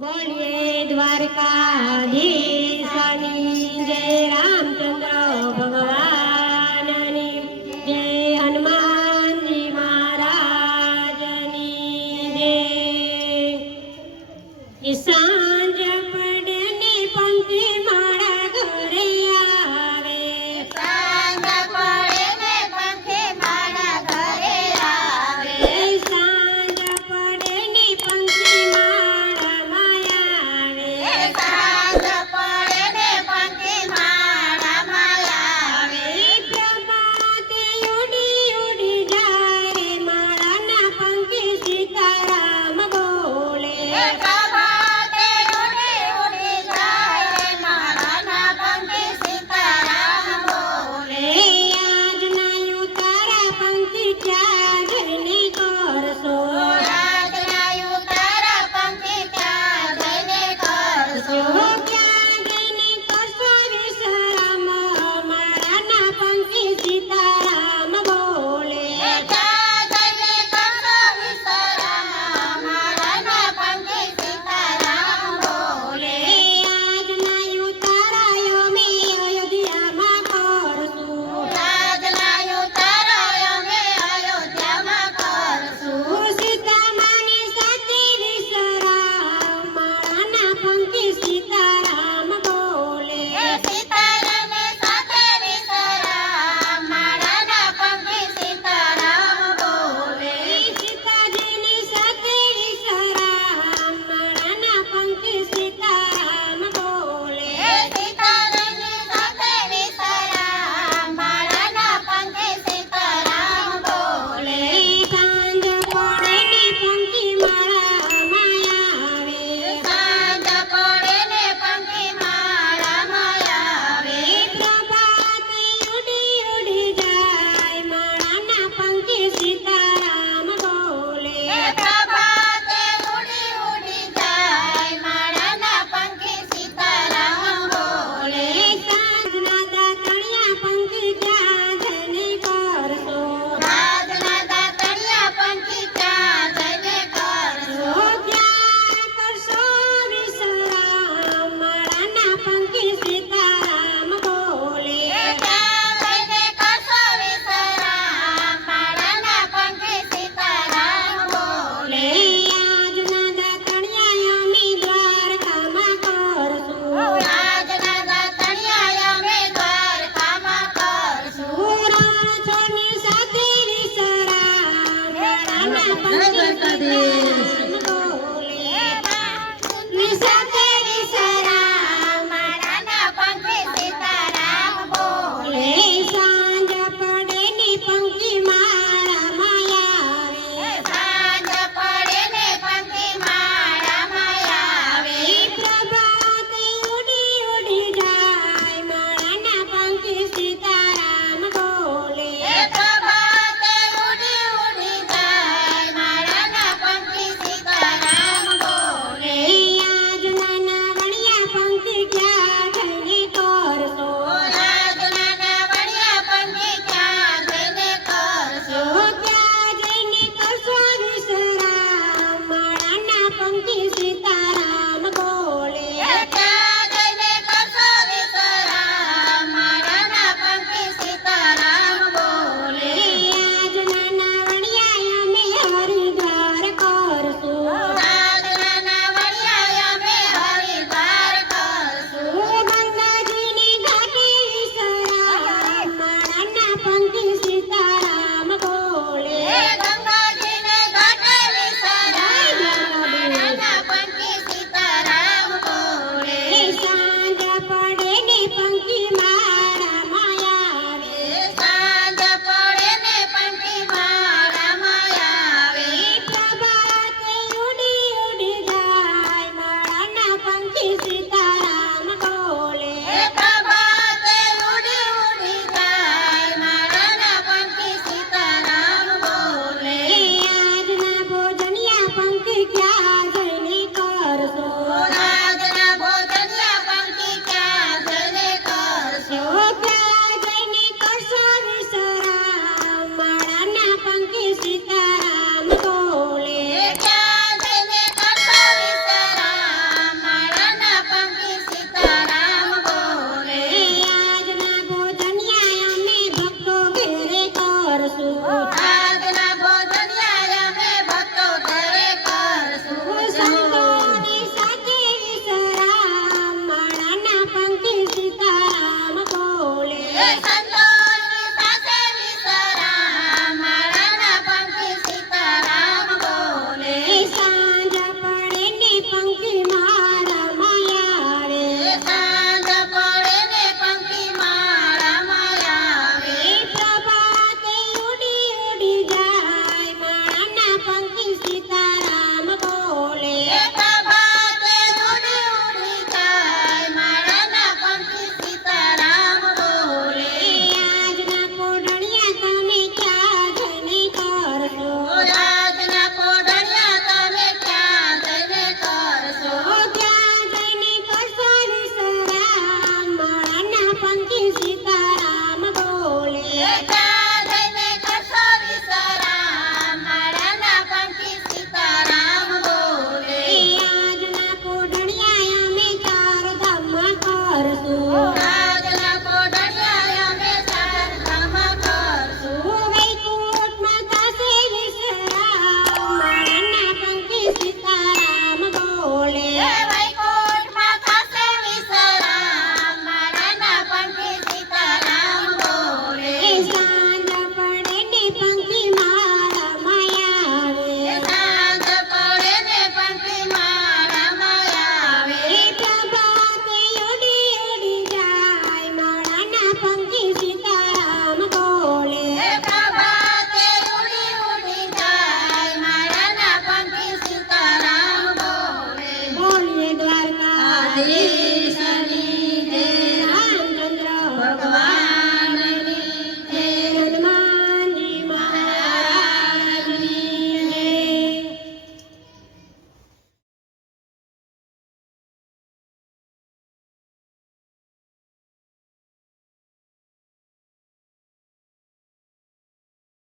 बोलिए द्वारकाधीशनी जय रामचंद्र भगवाननी जय हनुमान जी महाराजनी जय। सांज पड़े ने पंथी मारा घरे आवे, सांज पड़े ने पंथी मारा घरे आवे, सांज पड़े ने पंथी मारा माया आवे, सांज पड़े ने पंथी मारा माया आवे। प्रभाते उड़ी उड़ी जाए रे मारा ना पंथी सीताराम बोले, प्रभाते उड़ी उड़ी जाए रे मारा ना पंथी सीताराम बोले। आज नहीं उतारा पंथी क्या जने करसो, आज नहीं उतारा पंथी क्या जने करसो, क्या जने करसो विश्राम मारा ना पंथी सीताराम बोले। क्या जने करसो विश्राम मारा ना पंथी सीताराम बोले। आज नहीं उतारा यो में अयोध्या में करसो, आज नहीं उतारा અમે અયોધ્યામાં કરશું। सीता मानी साथी विश्राम मारा ना पंथी सीताराम बोले। સીતારામે સાથે વિશ્રામ મારાના પંખી સીતારામ બોલે। सीताजीनी साथे विश्राम मारा ना पंथी सीताराम बोले। સીતારામની સાથે વિશ્રામ મારાના પંખી સીતારામ બોલે। सांज पड़े ने पंथी मारा माया आवे, સાંજ પડે ને પંખી માળામાં આવે, प्रभाते उड़ी उड़ी जाए मारा ना पंथी सीताराम बोले। પ્રભાતે ઉડી ઉડી જાય મારાના પંખી સીતારામ બોલે। सांजना दातणिया पंथी क्या जने करसो, રાજના દાતણિયા પંખી ક્યાં જઈને કરશો, क्या करसो विश्राम मारा ना पंथी सीताराम बोले। ક્યાં જઈને કરશો વિશ્રામ મારાના પંખી સીતારામ બોલે। आज ना दातणिया यमी द्वारकाમાં करसो, રાજના દાતણિયા અમે દ્વારકામાં કરશું। રાવણ છોડની સાથે વિશ્રામ મારા ના पंथी सीताराम